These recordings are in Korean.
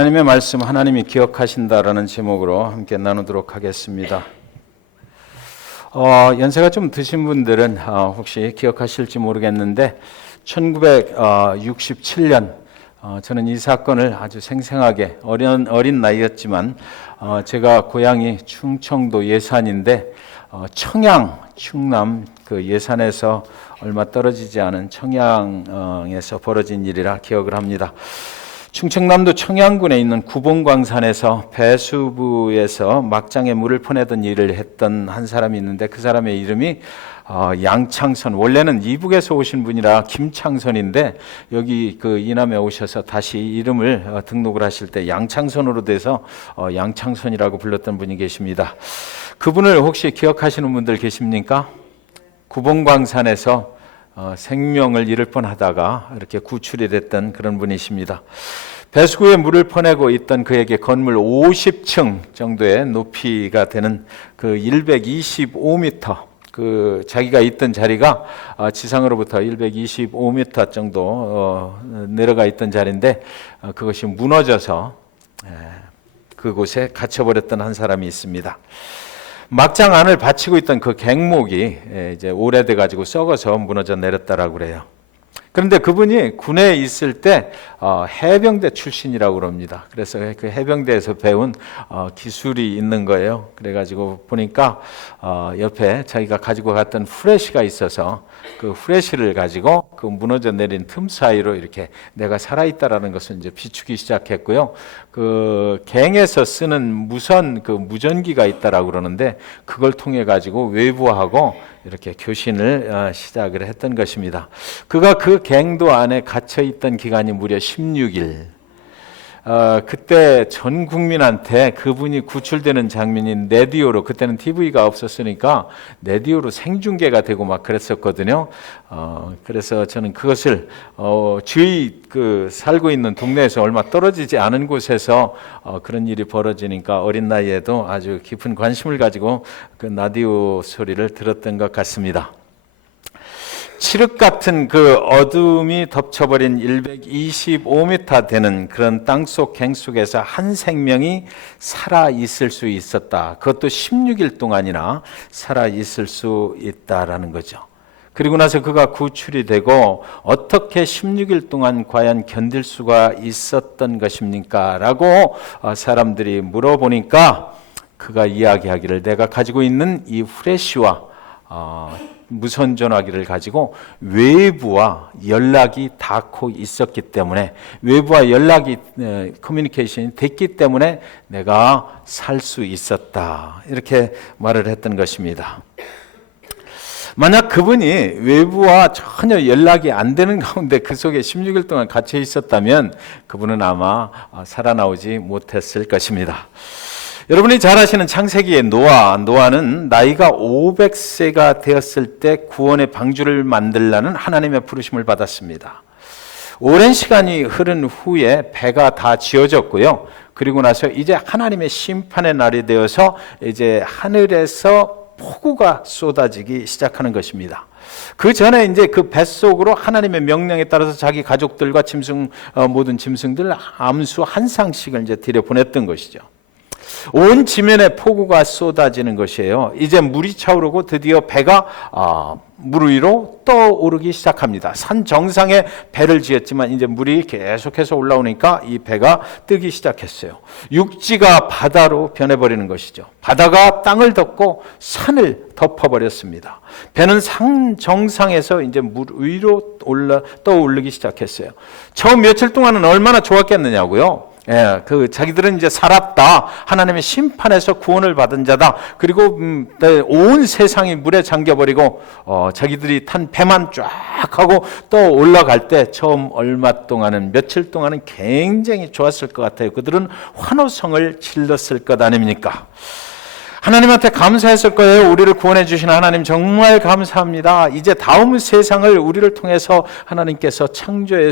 하나님의 말씀 하나님이 기억하신다라는 제목으로 함께 나누도록 하겠습니다. 연세가 좀 드신 분들은 혹시 기억하실지 모르겠는데 1967년 저는 이 사건을 아주 생생하게 어린 나이였지만 제가 고향이 충청도 예산인데 청양 충남 그 예산에서 얼마 떨어지지 않은 청양에서 벌어진 일이라 기억을 합니다. 충청남도 청양군에 있는 구봉광산에서 배수부에서 막장에 물을 퍼내던 일을 했던 한 사람이 있는데 그 사람의 이름이 양창선, 원래는 이북에서 오신 분이라 김창선인데 여기 그 이남에 오셔서 다시 이름을 등록을 하실 때 양창선으로 돼서 양창선이라고 불렀던 분이 계십니다. 그분을 혹시 기억하시는 분들 계십니까? 구봉광산에서 생명을 잃을 뻔하다가 이렇게 구출이 됐던 그런 분이십니다. 배수구에 물을 퍼내고 있던 그에게 건물 50층 정도의 높이가 되는 그 125m 그 자기가 있던 자리가 지상으로부터 125m 정도 내려가 있던 자리인데 그것이 무너져서 그곳에 갇혀버렸던 한 사람이 있습니다. 막장 안을 받치고 있던 그 갱목이 이제 오래돼 가지고 썩어서 무너져 내렸다라고 그래요. 그런데 그분이 군에 있을 때 해병대 출신이라고 그럽니다. 그래서 그 해병대에서 배운 기술이 있는 거예요. 그래가지고 보니까 옆에 자기가 가지고 갔던 후레쉬가 있어서 그 후레쉬를 가지고 그 무너져 내린 틈 사이로 이렇게 내가 살아있다라는 것을 이제 비추기 시작했고요. 그 갱에서 쓰는 무선 그 무전기가 있다라고 그러는데 그걸 통해 가지고 외부하고 이렇게 교신을 시작을 했던 것입니다. 그가 그 갱도 안에 갇혀 있던 기간이 무려 16일. 그때 전 국민한테 그분이 구출되는 장면이 라디오로, 그때는 TV가 없었으니까 라디오로 생중계가 되고 막 그랬었거든요. 그래서 저는 그것을 주위 그 살고 있는 동네에서 얼마 떨어지지 않은 곳에서 그런 일이 벌어지니까 어린 나이에도 아주 깊은 관심을 가지고 그 라디오 소리를 들었던 것 같습니다. 칠흑 같은 그 어둠이 덮쳐버린 125m 되는 그런 땅속 갱 속에서 한 생명이 살아있을 수 있었다. 그것도 16일 동안이나 살아있을 수 있다라는 거죠. 그리고 나서 그가 구출이 되고 어떻게 16일 동안 과연 견딜 수가 있었던 것입니까? 라고 사람들이 물어보니까 그가 이야기하기를 내가 가지고 있는 이 후레쉬와 무선 전화기를 가지고 외부와 연락이 닿고 있었기 때문에, 외부와 연락이 커뮤니케이션이 됐기 때문에 내가 살 수 있었다, 이렇게 말을 했던 것입니다. 만약 그분이 외부와 전혀 연락이 안 되는 가운데 그 속에 16일 동안 갇혀 있었다면 그분은 아마 살아나오지 못했을 것입니다. 여러분이 잘 아시는 창세기의 노아는 나이가 500세가 되었을 때 구원의 방주를 만들라는 하나님의 부르심을 받았습니다. 오랜 시간이 흐른 후에 배가 다 지어졌고요. 그리고 나서 이제 하나님의 심판의 날이 되어서 이제 하늘에서 폭우가 쏟아지기 시작하는 것입니다. 그 전에 이제 그 뱃속으로 하나님의 명령에 따라서 자기 가족들과 모든 짐승들 암수 한 쌍씩을 이제 들여보냈던 것이죠. 온 지면에 폭우가 쏟아지는 것이에요. 이제 물이 차오르고 드디어 배가 물 위로 떠오르기 시작합니다. 산 정상에 배를 지었지만 이제 물이 계속해서 올라오니까 이 배가 뜨기 시작했어요. 육지가 바다로 변해버리는 것이죠. 바다가 땅을 덮고 산을 덮어버렸습니다. 배는 산 정상에서 이제 물 위로 떠오르기 시작했어요. 처음 며칠 동안은 얼마나 좋았겠느냐고요. 자기들은 이제 살았다. 하나님의 심판에서 구원을 받은 자다. 그리고 온 세상이 물에 잠겨버리고 자기들이 탄 배만 쫙 하고 또 올라갈 때 처음 얼마 동안은, 며칠 동안은 굉장히 좋았을 것 같아요. 그들은 환호성을 질렀을 것 아닙니까? 하나님한테 감사했을 거예요. 우리를 구원해 주신 하나님 정말 감사합니다. 이제 다음 세상을 우리를 통해서 하나님께서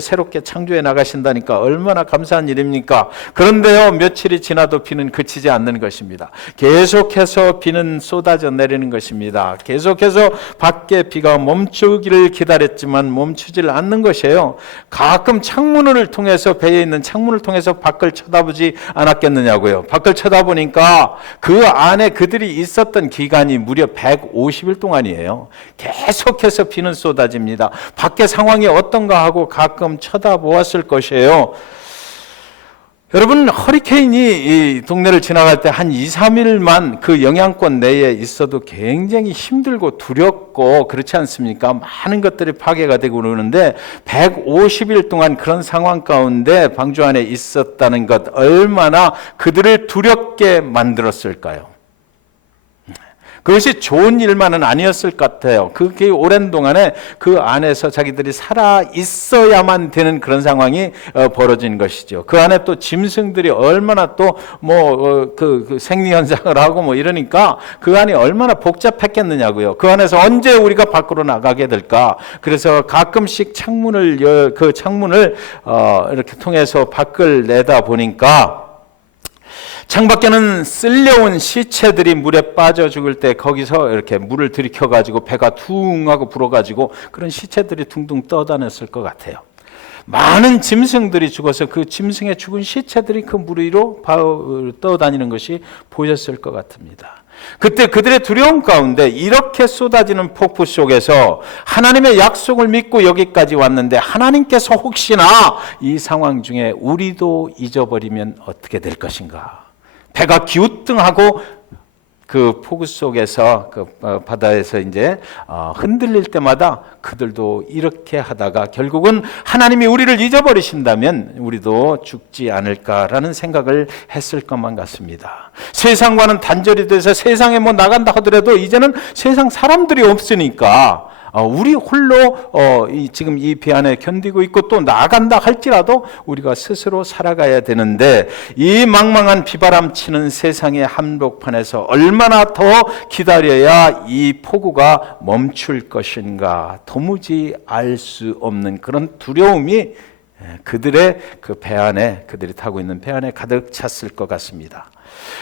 새롭게 창조해 나가신다니까 얼마나 감사한 일입니까? 그런데요, 며칠이 지나도 비는 그치지 않는 것입니다. 계속해서 비는 쏟아져 내리는 것입니다. 계속해서 밖에 비가 멈추기를 기다렸지만 멈추질 않는 것이에요. 가끔 창문을 통해서, 배에 있는 창문을 통해서 밖을 쳐다보지 않았겠느냐고요. 밖을 쳐다보니까 그 안에 그들이 있었던 기간이 무려 150일 동안이에요. 계속해서 비는 쏟아집니다. 밖에 상황이 어떤가 하고 가끔 쳐다보았을 것이에요. 여러분, 허리케인이 이 동네를 지나갈 때 한 2, 3일만 그 영향권 내에 있어도 굉장히 힘들고 두렵고 그렇지 않습니까? 많은 것들이 파괴가 되고 그러는데 150일 동안 그런 상황 가운데 방주 안에 있었다는 것, 얼마나 그들을 두렵게 만들었을까요? 그것이 좋은 일만은 아니었을 것 같아요. 그게 오랜 동안에 그 안에서 자기들이 살아 있어야만 되는 그런 상황이 벌어진 것이죠. 그 안에 또 짐승들이 얼마나 또 그 생리현상을 하고 뭐 이러니까 그 안이 얼마나 복잡했겠느냐고요. 그 안에서 언제 우리가 밖으로 나가게 될까? 그래서 가끔씩 창문을 이렇게 통해서 밖을 내다 보니까 창밖에는 쓸려온 시체들이 물에 빠져 죽을 때 거기서 이렇게 물을 들이켜가지고 배가 퉁 하고 불어가지고 그런 시체들이 둥둥 떠다녔을 것 같아요. 많은 짐승들이 죽어서 그 짐승의 죽은 시체들이 그 물 위로 떠다니는 것이 보였을 것 같습니다. 그때 그들의 두려움 가운데 이렇게 쏟아지는 폭풍 속에서 하나님의 약속을 믿고 여기까지 왔는데 하나님께서 혹시나 이 상황 중에 우리도 잊어버리면 어떻게 될 것인가? 배가 기우뚱하고 그 폭우 속에서 그 바다에서 이제 흔들릴 때마다 그들도 이렇게 하다가 결국은 하나님이 우리를 잊어버리신다면 우리도 죽지 않을까라는 생각을 했을 것만 같습니다. 세상과는 단절이 돼서 세상에 뭐 나간다 하더라도 이제는 세상 사람들이 없으니까 우리 홀로 지금 이 비 안에 견디고 있고 또 나간다 할지라도 우리가 스스로 살아가야 되는데 이 망망한 비바람 치는 세상의 한복판에서 얼마나 더 기다려야 이 폭우가 멈출 것인가 도무지 알 수 없는 그런 두려움이 그들의 그 배 안에, 그들이 타고 있는 배 안에 가득 찼을 것 같습니다.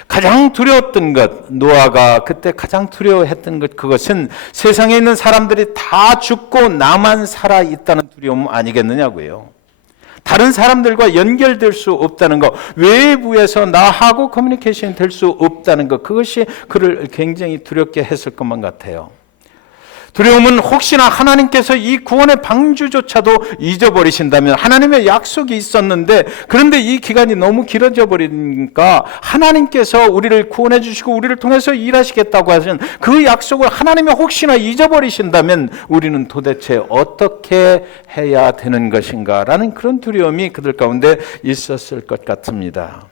가장 두려웠던 것, 노아가 그때 가장 두려워했던 것, 그것은 세상에 있는 사람들이 다 죽고 나만 살아있다는 두려움 아니겠느냐고요. 다른 사람들과 연결될 수 없다는 것, 외부에서 나하고 커뮤니케이션이 될 수 없다는 것, 그것이 그를 굉장히 두렵게 했을 것만 같아요. 두려움은 혹시나 하나님께서 이 구원의 방주조차도 잊어버리신다면, 하나님의 약속이 있었는데 그런데 이 기간이 너무 길어져 버리니까 하나님께서 우리를 구원해 주시고 우리를 통해서 일하시겠다고 하신 그 약속을 하나님이 혹시나 잊어버리신다면 우리는 도대체 어떻게 해야 되는 것인가 라는 그런 두려움이 그들 가운데 있었을 것 같습니다.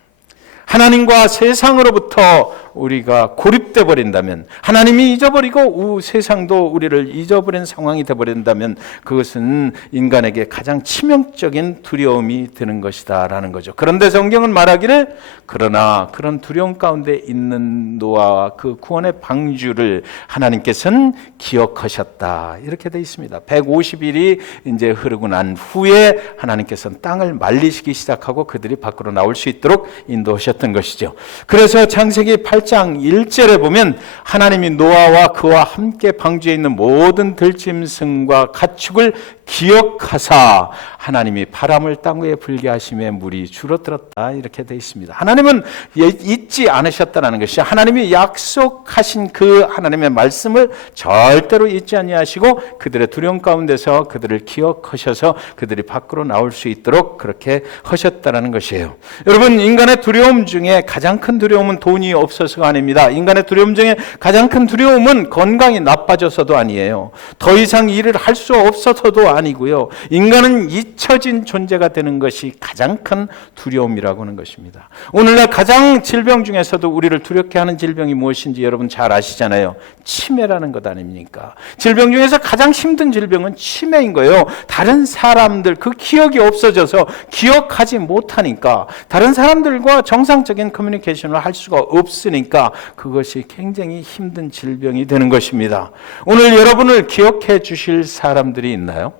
하나님과 세상으로부터 우리가 고립돼 버린다면, 하나님이 잊어버리고 세상도 우리를 잊어버린 상황이 되어버린다면 그것은 인간에게 가장 치명적인 두려움이 드는 것이다 라는 거죠. 그런데 성경은 말하기를, 그러나 그런 두려움 가운데 있는 노아와 그 구원의 방주를 하나님께서는 기억하셨다, 이렇게 되어 있습니다. 150일이 이제 흐르고 난 후에 하나님께서는 땅을 말리시기 시작하고 그들이 밖으로 나올 수 있도록 인도하셨던 것이죠. 그래서 창세기 8장 1절에 보면 하나님이 노아와 그와 함께 방주에 있는 모든 들짐승과 가축을 기억하사 하나님이 바람을 땅 위에 불게 하심에 물이 줄어들었다, 이렇게 되어 있습니다. 하나님은 잊지 않으셨다는 것이, 하나님이 약속하신 그 하나님의 말씀을 절대로 잊지 아니하시고 그들의 두려움 가운데서 그들을 기억하셔서 그들이 밖으로 나올 수 있도록 그렇게 하셨다는 것이에요. 여러분, 인간의 두려움 중에 가장 큰 두려움은 돈이 없어서가 아닙니다. 인간의 두려움 중에 가장 큰 두려움은 건강이 나빠져서도 아니에요. 더 이상 일을 할 수 없어서도 아니고요. 인간은 잊혀진 존재가 되는 것이 가장 큰 두려움이라고 하는 것입니다. 오늘날 가장 질병 중에서도 우리를 두렵게 하는 질병이 무엇인지 여러분 잘 아시잖아요. 치매라는 것 아닙니까? 질병 중에서 가장 힘든 질병은 치매인 거예요. 다른 사람들, 그 기억이 없어져서 기억하지 못하니까 다른 사람들과 정상적인 커뮤니케이션을 할 수가 없으니까 그것이 굉장히 힘든 질병이 되는 것입니다. 오늘 여러분을 기억해 주실 사람들이 있나요?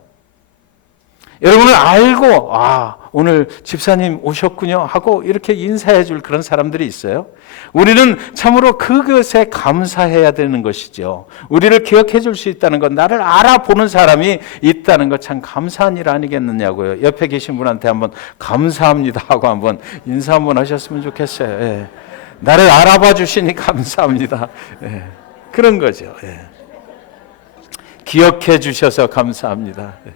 여러분을 알고 오늘 집사님 오셨군요 하고 이렇게 인사해 줄 그런 사람들이 있어요. 우리는 참으로 그것에 감사해야 되는 것이죠. 우리를 기억해 줄 수 있다는 것, 나를 알아보는 사람이 있다는 것 참 감사한 일 아니겠느냐고요. 옆에 계신 분한테 한번 감사합니다 하고 한번 인사 한번 하셨으면 좋겠어요. 예. 나를 알아봐 주시니 감사합니다. 예. 그런 거죠. 예. 기억해 주셔서 감사합니다. 예.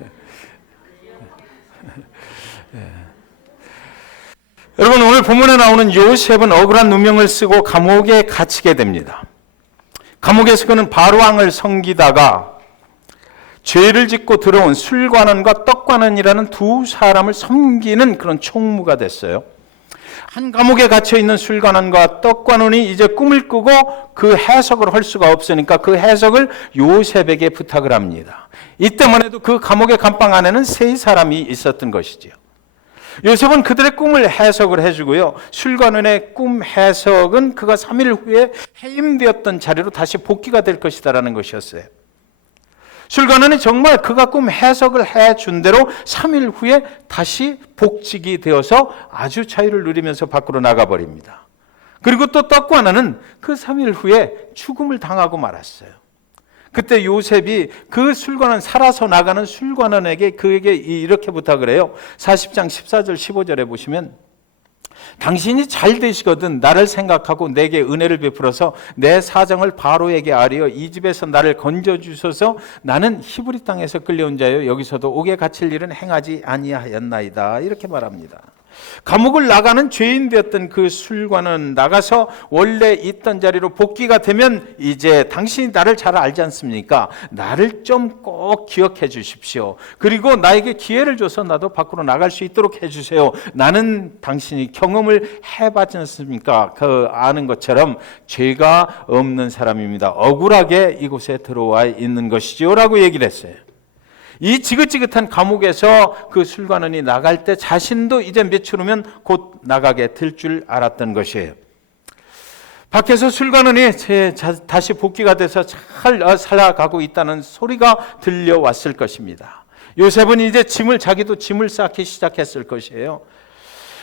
여러분, 오늘 본문에 나오는 요셉은 억울한 누명을 쓰고 감옥에 갇히게 됩니다. 감옥에서 그는 바로왕을 섬기다가 죄를 짓고 들어온 술관원과 떡관원이라는 두 사람을 섬기는 그런 총무가 됐어요. 한 감옥에 갇혀있는 술관원과 떡관원이 이제 꿈을 꾸고 그 해석을 할 수가 없으니까 그 해석을 요셉에게 부탁을 합니다. 이때만 해도 그 감옥의 감방 안에는 세 사람이 있었던 것이죠. 요셉은 그들의 꿈을 해석을 해주고요. 술관원의 꿈 해석은 그가 3일 후에 해임되었던 자리로 다시 복귀가 될 것이다라는 것이었어요. 술관원이 정말 그가 꿈 해석을 해준 대로 3일 후에 다시 복직이 되어서 아주 자유를 누리면서 밖으로 나가버립니다. 그리고 또 떡관원은 그 3일 후에 죽음을 당하고 말았어요. 그때 요셉이 그 술관원, 살아서 나가는 술관원에게 그에게 이렇게 부탁을 해요. 40장 14절 15절에 보시면 당신이 잘 되시거든 나를 생각하고 내게 은혜를 베풀어서 내 사정을 바로에게 아뢰어 이 집에서 나를 건져주소서. 나는 히브리 땅에서 끌려온 자여 여기서도 옥에 갇힐 일은 행하지 아니하였나이다. 이렇게 말합니다. 감옥을 나가는 죄인 되었던 그 술관은 나가서 원래 있던 자리로 복귀가 되면 이제 당신이 나를 잘 알지 않습니까? 나를 좀 꼭 기억해 주십시오. 그리고 나에게 기회를 줘서 나도 밖으로 나갈 수 있도록 해주세요. 나는 당신이 경험을 해봤지 않습니까? 그 아는 것처럼 죄가 없는 사람입니다. 억울하게 이곳에 들어와 있는 것이지요 라고 얘기를 했어요. 이 지긋지긋한 감옥에서 그 술관원이 나갈 때 자신도 이제 며칠 후면 곧 나가게 될 줄 알았던 것이에요. 밖에서 술관원이 다시 복귀가 돼서 잘 살아가고 있다는 소리가 들려왔을 것입니다. 요셉은 이제 자기도 짐을 쌓기 시작했을 것이에요.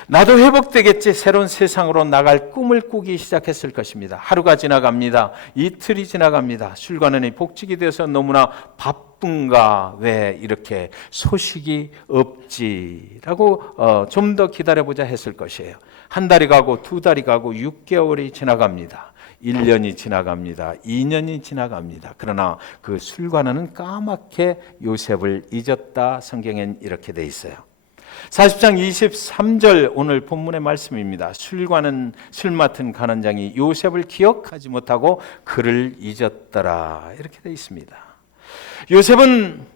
나도 회복되겠지, 새로운 세상으로 나갈 꿈을 꾸기 시작했을 것입니다. 하루가 지나갑니다. 이틀이 지나갑니다. 술관원이 복직이 돼서 너무나 바쁜가, 왜 이렇게 소식이 없지라고 좀 더 기다려보자 했을 것이에요. 한 달이 가고 두 달이 가고 6개월이 지나갑니다. 1년이 지나갑니다. 2년이 지나갑니다. 그러나 그 술관원은 까맣게 요셉을 잊었다. 성경엔 이렇게 돼 있어요. 40장 23절 오늘 본문의 말씀입니다. 술 맡은 간원장이 요셉을 기억하지 못하고 그를 잊었더라. 이렇게 되어 있습니다. 요셉은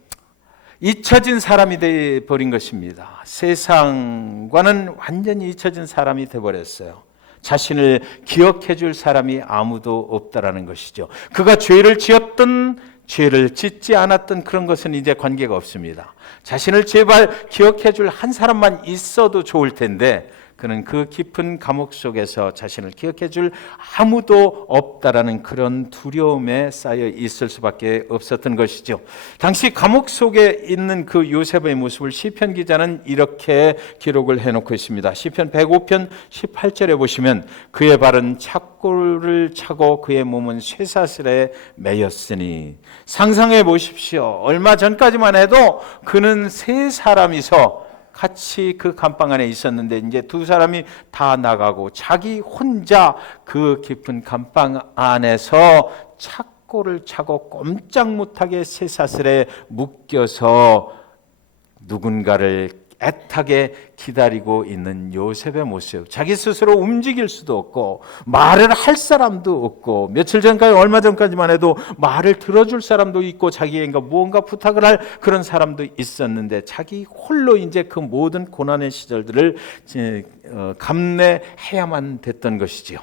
잊혀진 사람이 되어버린 것입니다. 세상과는 완전히 잊혀진 사람이 되어버렸어요. 자신을 기억해 줄 사람이 아무도 없다라는 것이죠. 그가 죄를 지었던 죄를 짓지 않았던 그런 것은 이제 관계가 없습니다. 자신을 제발 기억해 줄 한 사람만 있어도 좋을 텐데 그는 그 깊은 감옥 속에서 자신을 기억해 줄 아무도 없다라는 그런 두려움에 쌓여 있을 수밖에 없었던 것이죠. 당시 감옥 속에 있는 그 요셉의 모습을 시편 기자는 이렇게 기록을 해놓고 있습니다. 시편 105편 18절에 보시면 그의 발은 착고를 차고 그의 몸은 쇠사슬에 매였으니. 상상해 보십시오. 얼마 전까지만 해도 그는 세 사람이서 같이 그 감방 안에 있었는데 이제 두 사람이 다 나가고 자기 혼자 그 깊은 감방 안에서 착고를 차고 꼼짝 못하게 쇠사슬에 묶여서 누군가를 애타게 기다리고 있는 요셉의 모습. 자기 스스로 움직일 수도 없고 말을 할 사람도 없고, 며칠 전까지, 얼마 전까지만 해도 말을 들어줄 사람도 있고 자기가 무언가 부탁을 할 그런 사람도 있었는데, 자기 홀로 이제 그 모든 고난의 시절들을 감내해야만 됐던 것이지요.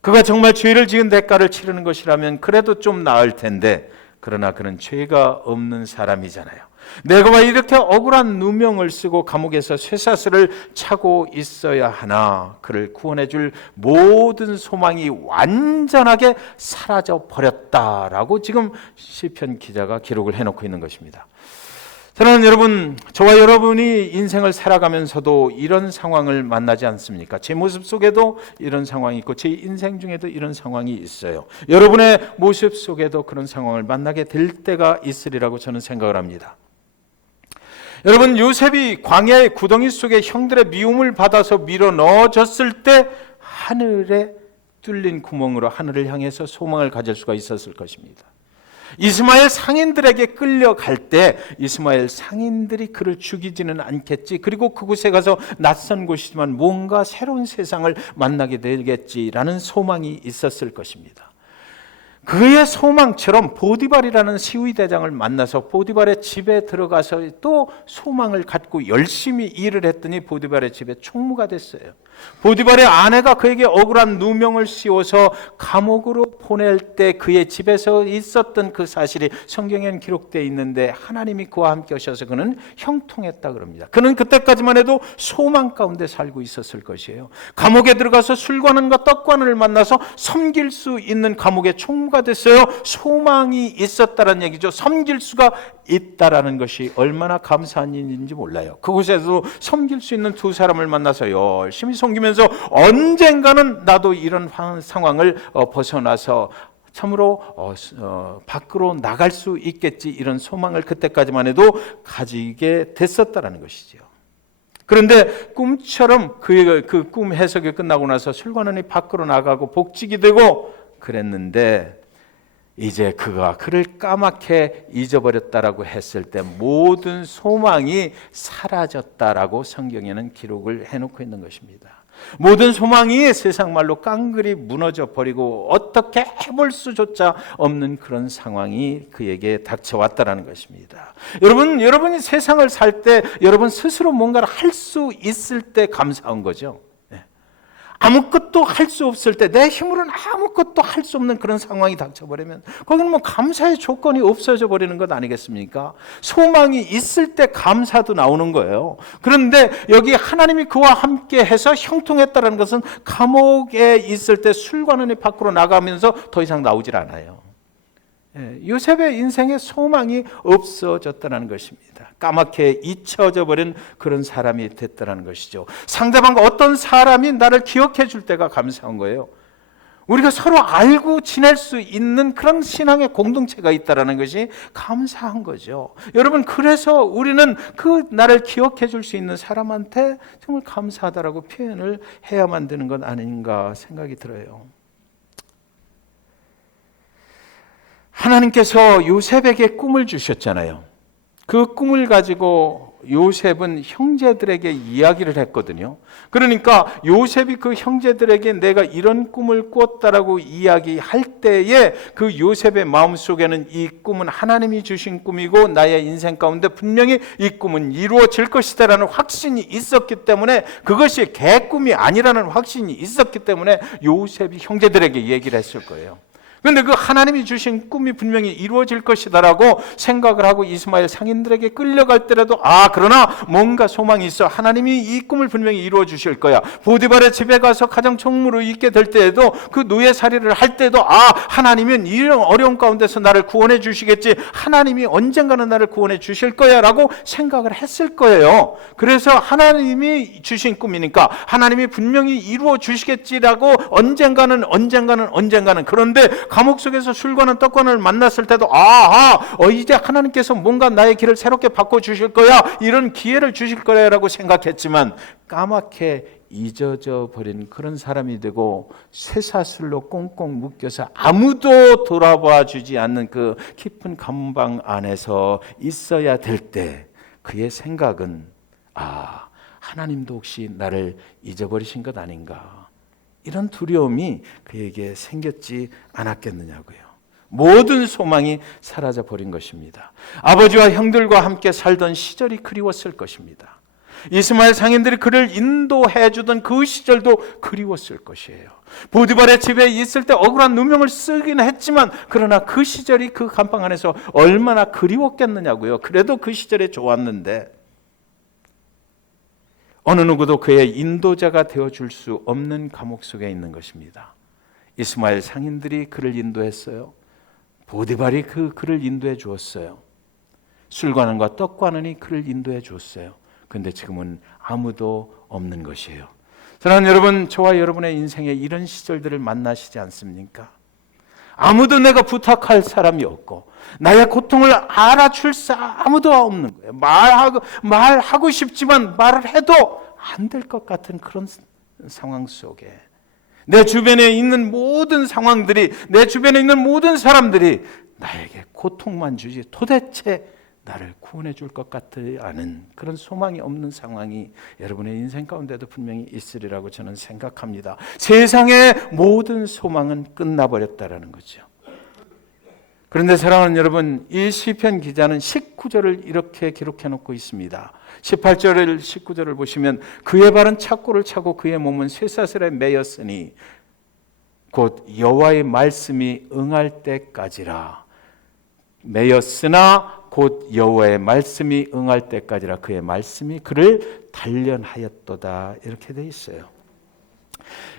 그가 정말 죄를 지은 대가를 치르는 것이라면 그래도 좀 나을 텐데, 그러나 그는 죄가 없는 사람이잖아요. 내가 왜 이렇게 억울한 누명을 쓰고 감옥에서 쇠사슬을 차고 있어야 하나. 그를 구원해 줄 모든 소망이 완전하게 사라져 버렸다라고 지금 시편 기자가 기록을 해놓고 있는 것입니다. 사랑하는 여러분, 저와 여러분이 인생을 살아가면서도 이런 상황을 만나지 않습니까? 제 모습 속에도 이런 상황이 있고 제 인생 중에도 이런 상황이 있어요. 여러분의 모습 속에도 그런 상황을 만나게 될 때가 있으리라고 저는 생각을 합니다. 여러분, 요셉이 광야의 구덩이 속에 형들의 미움을 받아서 밀어 넣어졌을 때 하늘에 뚫린 구멍으로 하늘을 향해서 소망을 가질 수가 있었을 것입니다. 이스마엘 상인들에게 끌려갈 때 이스마엘 상인들이 그를 죽이지는 않겠지, 그리고 그곳에 가서 낯선 곳이지만 뭔가 새로운 세상을 만나게 되겠지라는 소망이 있었을 것입니다. 그의 소망처럼 보디발이라는 시위대장을 만나서 보디발의 집에 들어가서 또 소망을 갖고 열심히 일을 했더니 보디발의 집에 총무가 됐어요. 보디발의 아내가 그에게 억울한 누명을 씌워서 감옥으로 보낼 때 그의 집에서 있었던 그 사실이 성경에는 기록되어 있는데, 하나님이 그와 함께 하셔서 그는 형통했다 그럽니다. 그는 그때까지만 해도 소망 가운데 살고 있었을 것이에요. 감옥에 들어가서 술관원과 떡관원을 만나서 섬길 수 있는 감옥의 총무가 됐어요. 소망이 있었다는 얘기죠. 섬길 수가 있다라는 것이 얼마나 감사한 일인지 몰라요. 그곳에서 섬길 수 있는 두 사람을 만나서 열심히 섬기면서 언젠가는 나도 이런 상황을 벗어나서 참으로 밖으로 나갈 수 있겠지, 이런 소망을 그때까지만 해도 가지게 됐었다라는 것이죠. 그런데 꿈처럼 그 꿈 해석이 끝나고 나서 술관원이 밖으로 나가고 복직이 되고 그랬는데, 이제 그가 그를 까맣게 잊어버렸다라고 했을 때 모든 소망이 사라졌다라고 성경에는 기록을 해놓고 있는 것입니다. 모든 소망이 세상 말로 깡그리 무너져 버리고 어떻게 해볼 수조차 없는 그런 상황이 그에게 닥쳐왔다라는 것입니다. 여러분이 세상을 살 때 여러분 스스로 뭔가를 할 수 있을 때 감사한 거죠. 아무것도 할 수 없을 때, 내 힘으로는 아무것도 할 수 없는 그런 상황이 닥쳐버리면 거기는 뭐 감사의 조건이 없어져 버리는 것 아니겠습니까? 소망이 있을 때 감사도 나오는 거예요. 그런데 여기 하나님이 그와 함께 해서 형통했다는 것은 감옥에 있을 때 술관원이 밖으로 나가면서 더 이상 나오질 않아요. 요셉의 인생에 소망이 없어졌다는 것입니다. 까맣게 잊혀져 버린 그런 사람이 됐다는 것이죠. 상대방과 어떤 사람이 나를 기억해 줄 때가 감사한 거예요. 우리가 서로 알고 지낼 수 있는 그런 신앙의 공동체가 있다는 것이 감사한 거죠. 여러분, 그래서 우리는 그 나를 기억해 줄 수 있는 사람한테 정말 감사하다라고 표현을 해야만 되는 것 아닌가 생각이 들어요. 하나님께서 요셉에게 꿈을 주셨잖아요. 그 꿈을 가지고 요셉은 형제들에게 이야기를 했거든요. 그러니까 요셉이 그 형제들에게 내가 이런 꿈을 꾸었다라고 이야기할 때에 그 요셉의 마음속에는 이 꿈은 하나님이 주신 꿈이고 나의 인생 가운데 분명히 이 꿈은 이루어질 것이다라는 확신이 있었기 때문에, 그것이 개꿈이 아니라는 확신이 있었기 때문에 요셉이 형제들에게 얘기를 했을 거예요. 그런데 그 하나님이 주신 꿈이 분명히 이루어질 것이다라고 생각을 하고 이스마엘 상인들에게 끌려갈 때라도 그러나 뭔가 소망이 있어. 하나님이 이 꿈을 분명히 이루어 주실 거야. 보디발의 집에 가서 가정 총무로 있게 될 때에도, 그 노예살이를 할 때도 하나님은 이런 어려운 가운데서 나를 구원해 주시겠지. 하나님이 언젠가는 나를 구원해 주실 거야 라고 생각을 했을 거예요. 그래서 하나님이 주신 꿈이니까 하나님이 분명히 이루어 주시겠지라고 언젠가는 그런데 감옥 속에서 술관원 떡관을 만났을 때도 이제 하나님께서 뭔가 나의 길을 새롭게 바꿔주실 거야, 이런 기회를 주실 거야라고 생각했지만 까맣게 잊어져 버린 그런 사람이 되고 쇠사슬로 꽁꽁 묶여서 아무도 돌아봐 주지 않는 그 깊은 감방 안에서 있어야 될 때, 그의 생각은 하나님도 혹시 나를 잊어버리신 것 아닌가, 이런 두려움이 그에게 생겼지 않았겠느냐고요. 모든 소망이 사라져 버린 것입니다. 아버지와 형들과 함께 살던 시절이 그리웠을 것입니다. 이스마엘 상인들이 그를 인도해 주던 그 시절도 그리웠을 것이에요. 보디발의 집에 있을 때 억울한 누명을 쓰긴 했지만 그러나 그 시절이 그 감방 안에서 얼마나 그리웠겠느냐고요. 그래도 그 시절에 좋았는데 어느 누구도 그의 인도자가 되어줄 수 없는 감옥 속에 있는 것입니다. 이스마엘 상인들이 그를 인도했어요. 보디발이 그를 인도해 주었어요. 술관원과 떡관원이 그를 인도해 주었어요. 그런데 지금은 아무도 없는 것이에요. 사랑하는 여러분, 저와 여러분의 인생에 이런 시절들을 만나시지 않습니까? 아무도 내가 부탁할 사람이 없고 나의 고통을 알아줄 아무도 없는 거예요. 말하고 싶지만 말을 해도 안 될 것 같은 그런 상황 속에 내 주변에 있는 모든 상황들이, 내 주변에 있는 모든 사람들이 나에게 고통만 주지 도대체 나를 구원해 줄 것 같지 않은 그런 소망이 없는 상황이 여러분의 인생 가운데도 분명히 있으리라고 저는 생각합니다. 세상의 모든 소망은 끝나버렸다라는 거죠. 그런데 사랑하는 여러분, 이 시편 기자는 19절을 이렇게 기록해 놓고 있습니다. 18절을 19절을 보시면 그의 발은 착고를 차고 그의 몸은 쇠사슬에 매였으니 곧 여호와의 말씀이 응할 때까지라. 매였으나 곧 여호와의 말씀이 응할 때까지라. 그의 말씀이 그를 단련하였도다. 이렇게 돼 있어요.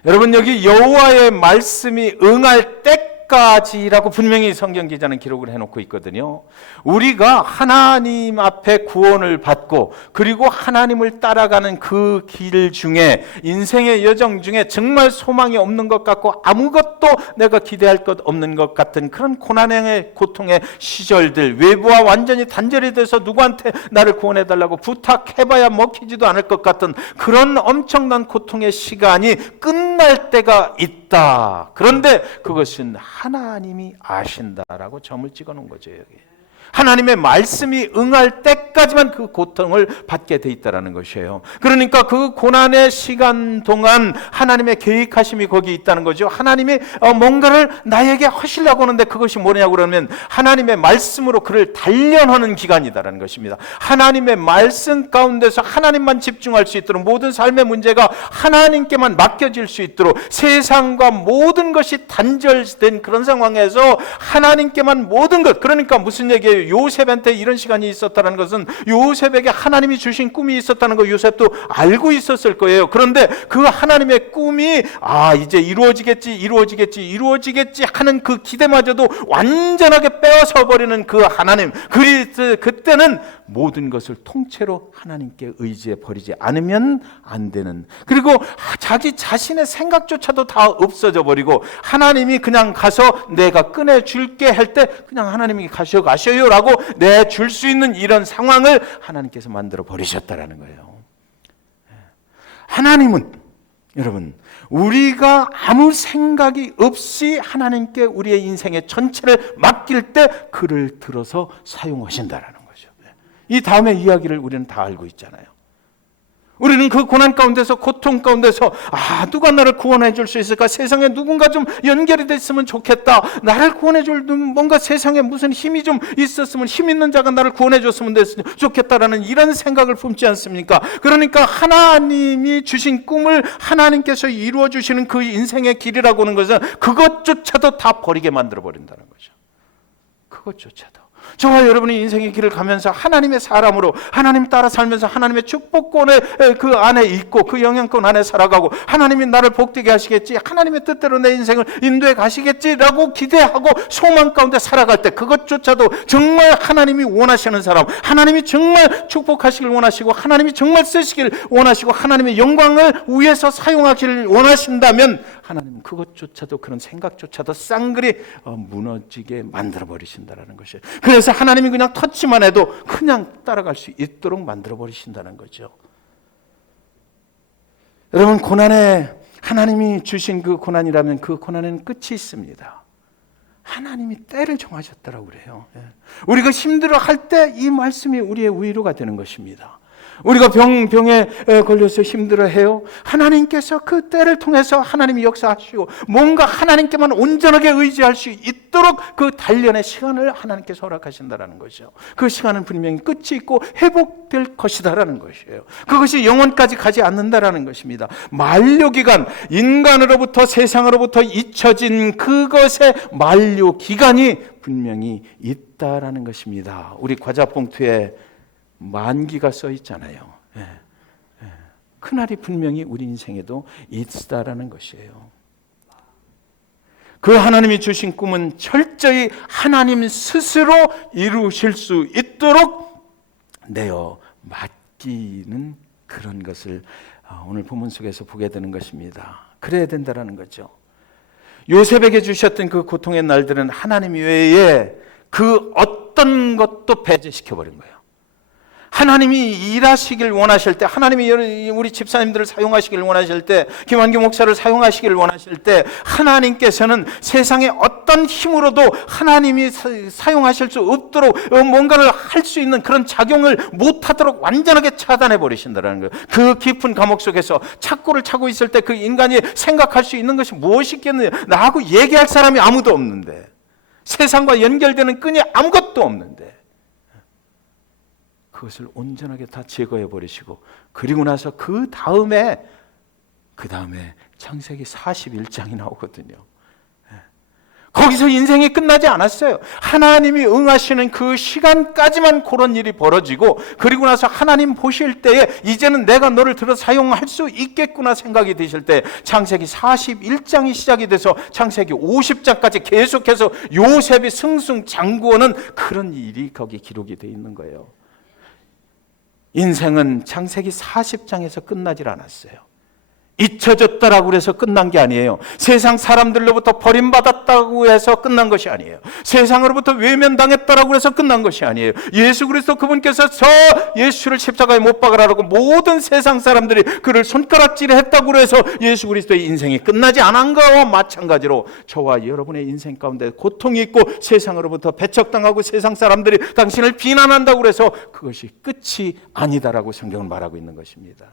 여러분, 여기 여호와의 말씀이 응할 때까지라고 분명히 성경 기자는 기록을 해놓고 있거든요. 우리가 하나님 앞에 구원을 받고 그리고 하나님을 따라가는 그 길 중에, 인생의 여정 중에 정말 소망이 없는 것 같고 아무것도 내가 기대할 것 없는 것 같은 그런 고난의 고통의 시절들, 외부와 완전히 단절이 돼서 누구한테 나를 구원해달라고 부탁해봐야 먹히지도 않을 것 같은 그런 엄청난 고통의 시간이 끝날 때가 있다. 그런데 그것은 하나님이 아신다라고 점을 찍어놓은 거죠. 여기 하나님의 말씀이 응할 때까지만 그 고통을 받게 돼 있다는 것이에요. 그러니까 그 고난의 시간 동안 하나님의 계획하심이 거기 있다는 거죠. 하나님이 뭔가를 나에게 하시려고 하는데 그것이 뭐냐고 그러면 하나님의 말씀으로 그를 단련하는 기간이다라는 것입니다. 하나님의 말씀 가운데서 하나님만 집중할 수 있도록, 모든 삶의 문제가 하나님께만 맡겨질 수 있도록, 세상과 모든 것이 단절된 그런 상황에서 하나님께만 모든 것, 그러니까 무슨 얘기예요? 요셉한테 이런 시간이 있었다는 것은 요셉에게 하나님이 주신 꿈이 있었다는 거 요셉도 알고 있었을 거예요. 그런데 그 하나님의 꿈이 이제 이루어지겠지 하는 그 기대마저도 완전하게 빼앗아 버리는 그 하나님, 그때는 모든 것을 통째로 하나님께 의지해 버리지 않으면 안 되는, 그리고 자기 자신의 생각조차도 다 없어져 버리고 하나님이 그냥 가서 내가 꺼내줄게 할 때 그냥 하나님이 가셔요 라고 내줄 수 있는 이런 상황을 하나님께서 만들어 버리셨다라는 거예요. 하나님은 여러분, 우리가 아무 생각이 없이 하나님께 우리의 인생의 전체를 맡길 때 그를 들어서 사용하신다라는 거죠. 이 다음의 이야기를 우리는 다 알고 있잖아요. 우리는 그 고난 가운데서, 고통 가운데서 누가 나를 구원해 줄 수 있을까? 세상에 누군가 좀 연결이 됐으면 좋겠다. 나를 구원해 줄 뭔가 세상에 무슨 힘이 좀 있었으면, 힘 있는 자가 나를 구원해 줬으면 좋겠다라는 이런 생각을 품지 않습니까? 그러니까 하나님이 주신 꿈을 하나님께서 이루어 주시는 그 인생의 길이라고 하는 것은 그것조차도 다 버리게 만들어 버린다는 거죠. 그것조차도. 저와 여러분이 인생의 길을 가면서 하나님의 사람으로 하나님 따라 살면서 하나님의 축복권의 그 안에 있고 그 영향권 안에 살아가고 하나님이 나를 복되게 하시겠지, 하나님의 뜻대로 내 인생을 인도해 가시겠지라고 기대하고 소망 가운데 살아갈 때 그것조차도 정말 하나님이 원하시는 사람, 하나님이 정말 축복하시길 원하시고 하나님이 정말 쓰시길 원하시고 하나님의 영광을 위해서 사용하기를 원하신다면 하나님은 그것조차도, 그런 생각조차도 쌍그리 무너지게 만들어 버리신다는 것이에요. 그래서 하나님이 그냥 터치만 해도 그냥 따라갈 수 있도록 만들어 버리신다는 거죠. 여러분, 고난에, 하나님이 주신 그 고난이라면 그 고난에는 끝이 있습니다. 하나님이 때를 정하셨다라고 그래요. 우리가 힘들어할 때 이 말씀이 우리의 위로가 되는 것입니다. 우리가 병에 걸려서 힘들어해요. 하나님께서 그 때를 통해서 하나님이 역사하시고 뭔가 하나님께만 온전하게 의지할 수 있도록 그 단련의 시간을 하나님께서 허락하신다는 거죠. 그 시간은 분명히 끝이 있고 회복될 것이다라는 것이에요. 그것이 영원까지 가지 않는다라는 것입니다. 만료기간, 인간으로부터 세상으로부터 잊혀진 그것의 만료기간이 분명히 있다라는 것입니다. 우리 과자봉투에 만기가 써 있잖아요. 그날이 분명히 우리 인생에도 있다라는 것이에요. 그 하나님이 주신 꿈은 철저히 하나님 스스로 이루실 수 있도록 내어 맡기는 그런 것을 오늘 본문 속에서 보게 되는 것입니다. 그래야 된다라는 거죠. 요셉에게 주셨던 그 고통의 날들은 하나님 외에 그 어떤 것도 배제시켜버린 거예요. 하나님이 일하시길 원하실 때, 하나님이 우리 집사님들을 사용하시길 원하실 때, 김한규 목사를 사용하시길 원하실 때, 하나님께서는 세상의 어떤 힘으로도 하나님이 사용하실 수 없도록 뭔가를 할 수 있는 그런 작용을 못하도록 완전하게 차단해 버리신다는 거예요. 그 깊은 감옥 속에서 착고를 차고 있을 때 그 인간이 생각할 수 있는 것이 무엇이겠느냐? 나하고 얘기할 사람이 아무도 없는데, 세상과 연결되는 끈이 아무것도 없는데, 그것을 온전하게 다 제거해 버리시고, 그리고 나서 그 다음에 창세기 41장이 나오거든요. 거기서 인생이 끝나지 않았어요. 하나님이 응하시는 그 시간까지만 그런 일이 벌어지고, 그리고 나서 하나님 보실 때에 이제는 내가 너를 들어 사용할 수 있겠구나 생각이 드실 때 창세기 41장이 시작이 돼서 창세기 50장까지 계속해서 요셉이 승승장구하는 그런 일이 거기 기록이 되어 있는 거예요. 인생은 창세기 40장에서 끝나질 않았어요. 잊혀졌다라고 해서 끝난 게 아니에요. 세상 사람들로부터 버림받았다고 해서 끝난 것이 아니에요. 세상으로부터 외면당했다라고 해서 끝난 것이 아니에요. 예수 그리스도 그분께서 저 예수를 십자가에 못 박으라고 모든 세상 사람들이 그를 손가락질했다고 해서 예수 그리스도의 인생이 끝나지 않은 것과 마찬가지로 저와 여러분의 인생 가운데 고통이 있고 세상으로부터 배척당하고 세상 사람들이 당신을 비난한다고 해서 그것이 끝이 아니다라고 성경은 말하고 있는 것입니다.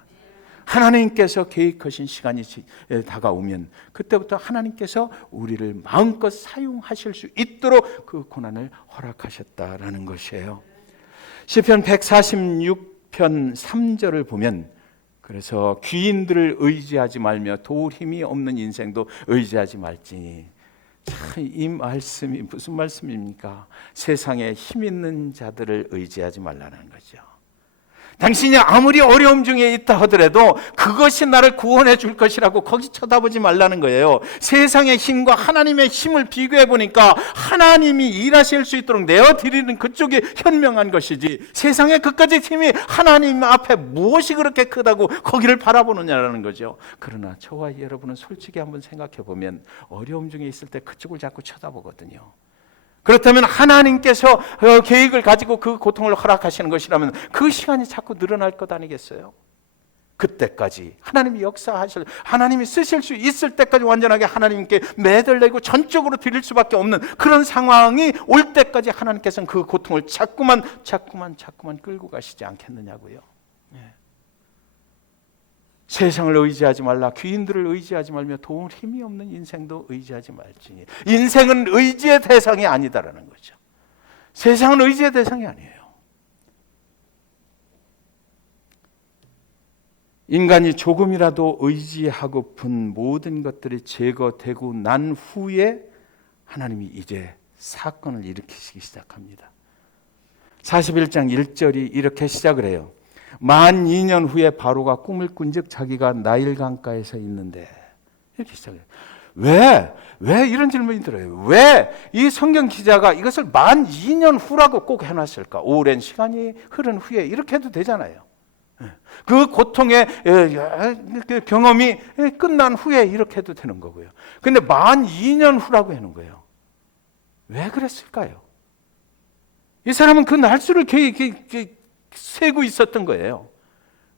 하나님께서 계획하신 시간이 다가오면 그때부터 하나님께서 우리를 마음껏 사용하실 수 있도록 그 고난을 허락하셨다라는 것이에요. 시편 146편 3절을 보면, 그래서 귀인들을 의지하지 말며 도울 힘이 없는 인생도 의지하지 말지니. 참, 이 말씀이 무슨 말씀입니까? 세상에 힘 있는 자들을 의지하지 말라는 거죠. 당신이 아무리 어려움 중에 있다 하더라도 그것이 나를 구원해 줄 것이라고 거기 쳐다보지 말라는 거예요. 세상의 힘과 하나님의 힘을 비교해 보니까 하나님이 일하실 수 있도록 내어드리는 그쪽이 현명한 것이지, 세상의 그까지 힘이 하나님 앞에 무엇이 그렇게 크다고 거기를 바라보느냐라는 거죠. 그러나 저와 여러분은 솔직히 한번 생각해 보면 어려움 중에 있을 때 그쪽을 자꾸 쳐다보거든요. 그렇다면 하나님께서 계획을 가지고 그 고통을 허락하시는 것이라면 그 시간이 자꾸 늘어날 것 아니겠어요? 그때까지 하나님이 역사하실, 하나님이 쓰실 수 있을 때까지 완전하게 하나님께 매달리고 전적으로 드릴 수밖에 없는 그런 상황이 올 때까지 하나님께서는 그 고통을 자꾸만 끌고 가시지 않겠느냐고요. 세상을 의지하지 말라, 귀인들을 의지하지 말며 도울 힘이 없는 인생도 의지하지 말지니. 인생은 의지의 대상이 아니다라는 거죠. 세상은 의지의 대상이 아니에요. 인간이 조금이라도 의지하고픈 모든 것들이 제거되고 난 후에 하나님이 이제 사건을 일으키시기 시작합니다. 41장 1절이 이렇게 시작을 해요. 만 2년 후에 바로가 꿈을 꾼즉 자기가 나일 강가에서 있는데, 이렇게 시작해요. 왜 이런 질문이 들어요? 왜 이 성경 기자가 이것을 만 2년 후라고 꼭 해놨을까? 오랜 시간이 흐른 후에 이렇게 해도 되잖아요. 그 고통의 경험이 끝난 후에 이렇게 해도 되는 거고요. 근데 만 2년 후라고 해놓은 거예요. 왜 그랬을까요? 이 사람은 그 날수를 세고 있었던 거예요.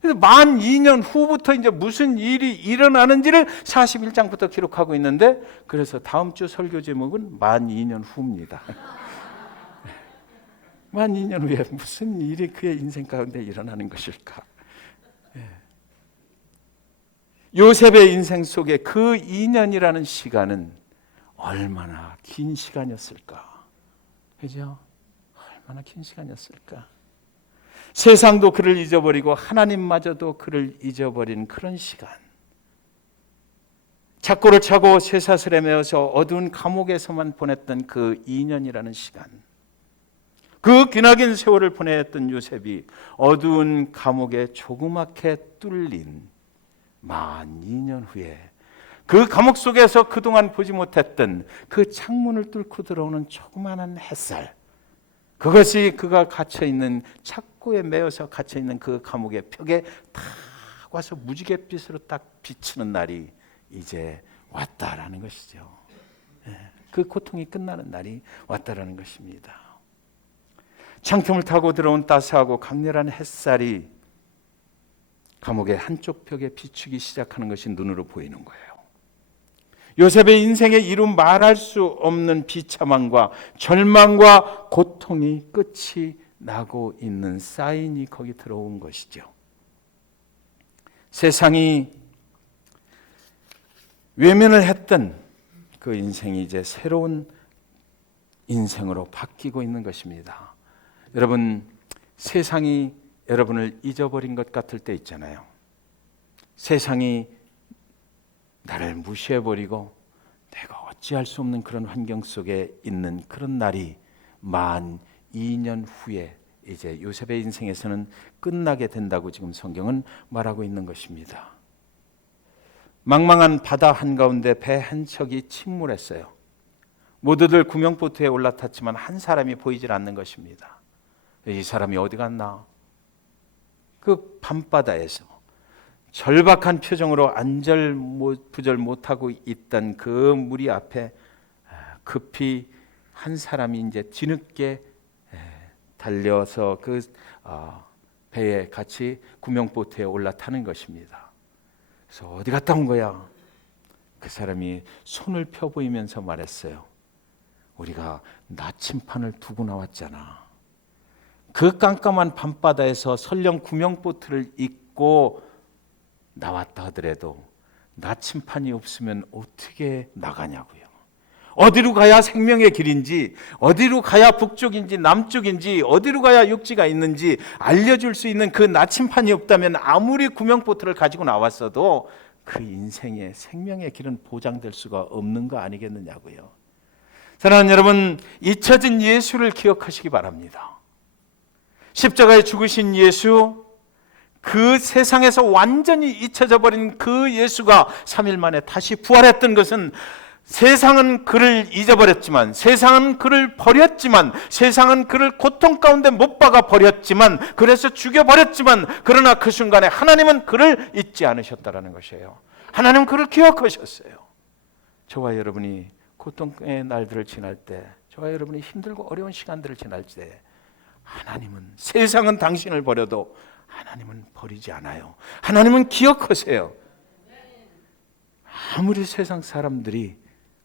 그래서 만 2년 후부터 이제 무슨 일이 일어나는지를 41장부터 기록하고 있는데, 그래서 다음 주 설교 제목은 만 2년 후입니다. 만 2년 후에 무슨 일이 그의 인생 가운데 일어나는 것일까? 요셉의 인생 속에 그 2년이라는 시간은 얼마나 긴 시간이었을까? 그죠? 얼마나 긴 시간이었을까? 세상도 그를 잊어버리고 하나님마저도 그를 잊어버린 그런 시간. 착고를 차고 쇠사슬에 매어서 어두운 감옥에서만 보냈던 그 2년이라는 시간. 그 기나긴 세월을 보냈던 요셉이 어두운 감옥에 조그맣게 뚫린 만 2년 후에 그 감옥 속에서 그동안 보지 못했던 그 창문을 뚫고 들어오는 조그마한 햇살, 그것이 그가 갇혀있는 착고에 매어서 갇혀있는 그 감옥의 벽에 탁 와서 무지갯빛으로 딱 비치는 날이 이제 왔다라는 것이죠. 그 고통이 끝나는 날이 왔다라는 것입니다. 창틈을 타고 들어온 따스하고 강렬한 햇살이 감옥의 한쪽 벽에 비추기 시작하는 것이 눈으로 보이는 거예요. 요셉의 인생에 이루 말할 수 없는 비참함과 절망과 고통이 끝이 나고 있는 사인이 거기 들어온 것이죠. 세상이 외면을 했던 그 인생이 이제 새로운 인생으로 바뀌고 있는 것입니다. 여러분, 세상이 여러분을 잊어버린 것 같을 때 있잖아요. 세상이 나를 무시해버리고 내가 어찌할 수 없는 그런 환경 속에 있는 그런 날이 만 2년 후에 이제 요셉의 인생에서는 끝나게 된다고 지금 성경은 말하고 있는 것입니다. 망망한 바다 한가운데 배 한 척이 침몰했어요. 모두들 구명보트에 올라탔지만 한 사람이 보이질 않는 것입니다. 이 사람이 어디 갔나? 그 밤바다에서 절박한 표정으로 안절부절 못하고 있던 그 무리 앞에 급히 한 사람이 이제 뒤늦게 달려서 그 배에 같이 구명보트에 올라타는 것입니다. 그래서 어디 갔다 온 거야? 그 사람이 손을 펴 보이면서 말했어요. 우리가 나침판을 두고 나왔잖아. 그 깜깜한 밤바다에서 설령 구명보트를 입고 나왔다 하더라도 나침판이 없으면 어떻게 나가냐고요. 어디로 가야 생명의 길인지, 어디로 가야 북쪽인지 남쪽인지, 어디로 가야 육지가 있는지 알려줄 수 있는 그 나침판이 없다면 아무리 구명보트를 가지고 나왔어도 그 인생의 생명의 길은 보장될 수가 없는 거 아니겠느냐고요. 사랑하는 여러분, 잊혀진 예수를 기억하시기 바랍니다. 십자가에 죽으신 예수, 그 세상에서 완전히 잊혀져 버린 그 예수가 3일 만에 다시 부활했던 것은 세상은 그를 잊어버렸지만, 세상은 그를 버렸지만, 세상은 그를 고통 가운데 못 박아 버렸지만, 그래서 죽여버렸지만, 그러나 그 순간에 하나님은 그를 잊지 않으셨다라는 것이에요. 하나님은 그를 기억하셨어요. 저와 여러분이 고통의 날들을 지날 때, 저와 여러분이 힘들고 어려운 시간들을 지날 때, 하나님은, 세상은 당신을 버려도 하나님은 버리지 않아요. 하나님은 기억하세요. 아무리 세상 사람들이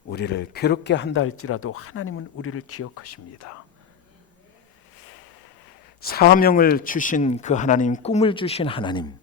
우리를 괴롭게 한다 할지라도 하나님은 우리를 기억하십니다. 사명을 주신 그 하나님, 꿈을 주신 하나님,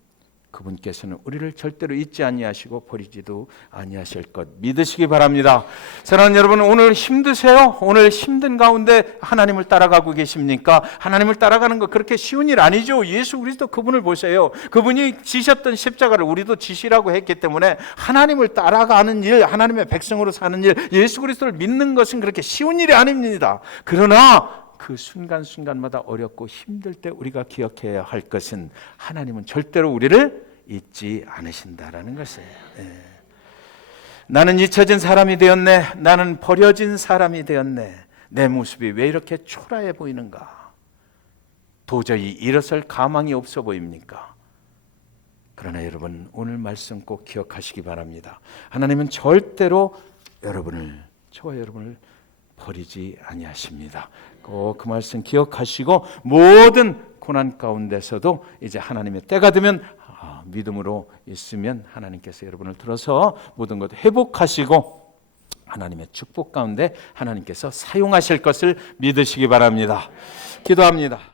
그분께서는 우리를 절대로 잊지 아니하시고 버리지도 아니하실 것 믿으시기 바랍니다. 사랑하는 여러분, 오늘 힘드세요? 오늘 힘든 가운데 하나님을 따라가고 계십니까? 하나님을 따라가는 거 그렇게 쉬운 일 아니죠. 예수 그리스도 그분을 보세요. 그분이 지셨던 십자가를 우리도 지시라고 했기 때문에 하나님을 따라가는 일, 하나님의 백성으로 사는 일, 예수 그리스도를 믿는 것은 그렇게 쉬운 일이 아닙니다. 그러나 그 순간순간마다 어렵고 힘들 때 우리가 기억해야 할 것은 하나님은 절대로 우리를 잊지 않으신다라는 것이에요. 나는 잊혀진 사람이 되었네. 나는 버려진 사람이 되었네. 내 모습이 왜 이렇게 초라해 보이는가? 도저히 일어설 가망이 없어 보입니까? 그러나 여러분, 오늘 말씀 꼭 기억하시기 바랍니다. 하나님은 절대로 여러분을, 저와 여러분을 버리지 아니하십니다. 꼭 그 말씀 기억하시고 모든 고난 가운데서도 이제 하나님의 때가 되면 믿음으로 있으면 하나님께서 여러분을 들어서 모든 것 회복하시고 하나님의 축복 가운데 하나님께서 사용하실 것을 믿으시기 바랍니다. 기도합니다.